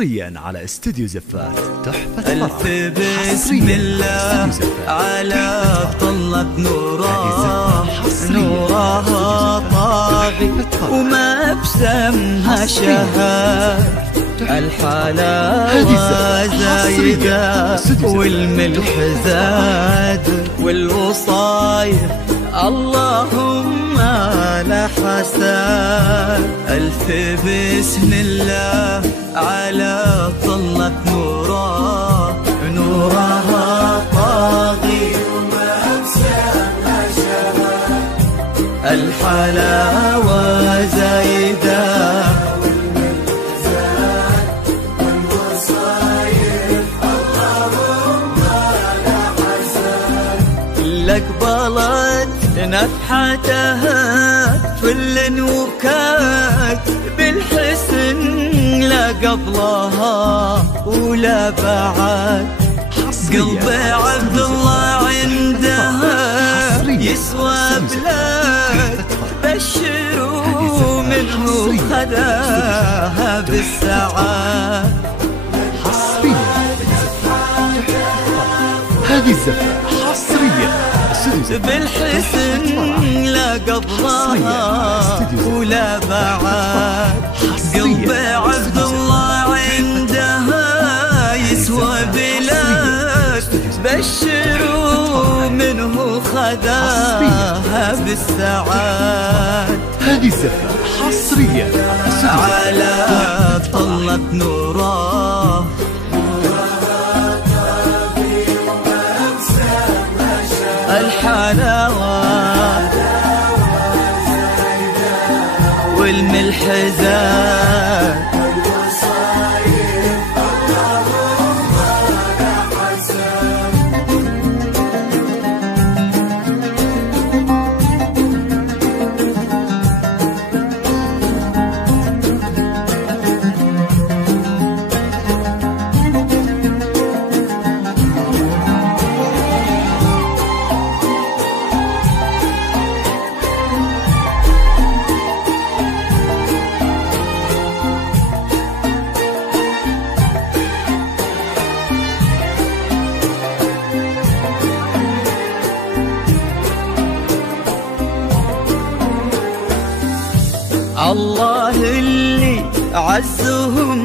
حصريا على استوديو زفات تحفة ألف بسم الله على طلة نورها طاغي وما بسمها شهر الحلاوة زايدة والملح زاد والوصايف اللهم لا حسن. ألف بسم الله على طلة نورها طاغي وما بسمها شهر الحلاوة زايدة قبلت نفحتها فل وكاد بالحسن لا قبلها ولا بعد. قلبي عبد الله عندها يسوى بلاد بشروا منه خذاها بالسعاد. هذه الزفة حصريا بالحسن لا قبلها ولا بعد. قلبي عبد الله عندها يسوى بلاد بشروا منه خذاها بالسعاد. هذه الزفة حصريا على طلة نورها الحلاوة والملح زاد الله اللي عزهم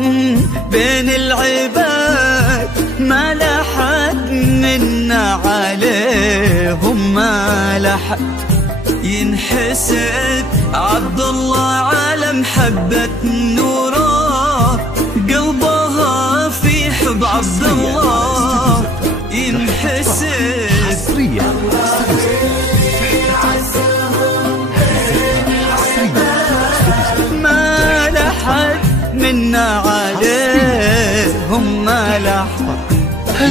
بين العباد ما لحد منا عليهم ما لحد. ينحسد عبد الله على محبة نوره قلبها في حب عبد الله ينحسد ما لحد منا عليهم ما لحد.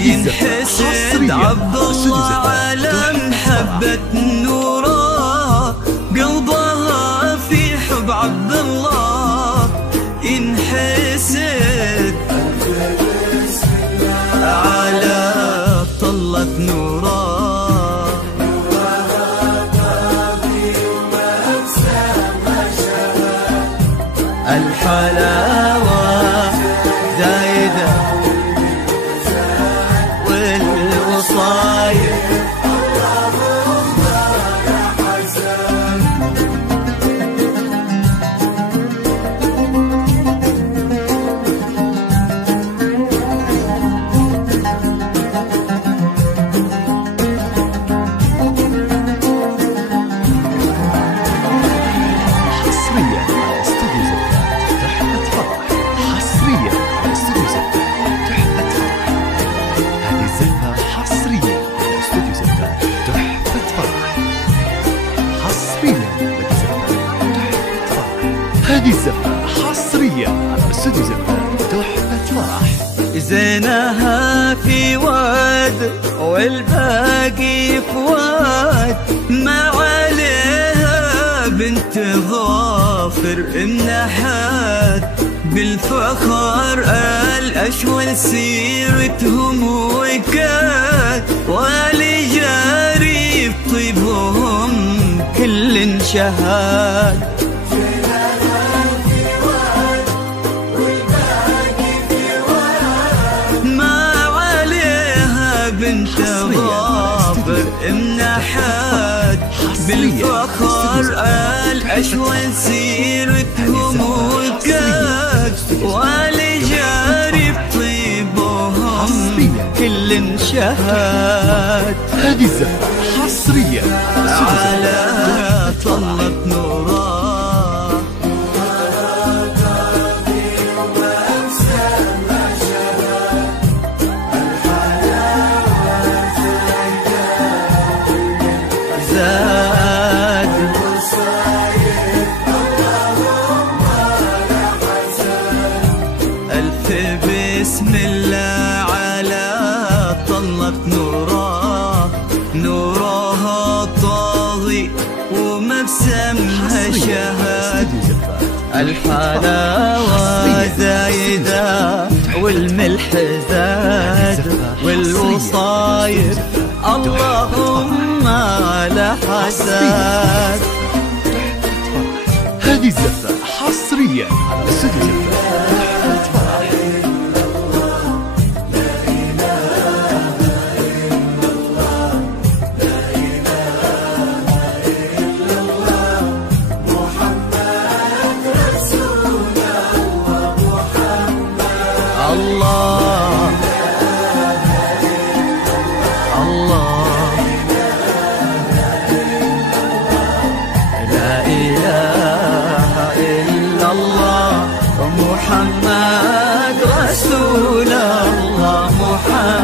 ينحسد عبد الله على محبة نوره قلبها في حب عبد الله ينحسد على طلة نوره الحلاوة زايدة والوصايف اللهم لا حسن. هذه الزفة حصريا على استوديو زفات تحفة فرح. زينها في واد والباقي في واد ما عليها بنت ظافر النحات بالفخر الأشول سيرتهم وكاد ولجاري طيبهم كل شهاد. منحت بالفخر الأشوال سيرتهم وكاد ولجارب طيبهم كل شهد. هذه الزفة حصريا على طلت نورا بسم الله على طلت نورا، نورها طاغي ومبسمها شهد. الحلاوة زايدة والملح زاد والوصايد اللهم لا حسد. هذه الزفة حصريا على استوديو زفة. الله الله لا إله إلا الله محمد رسول الله محمد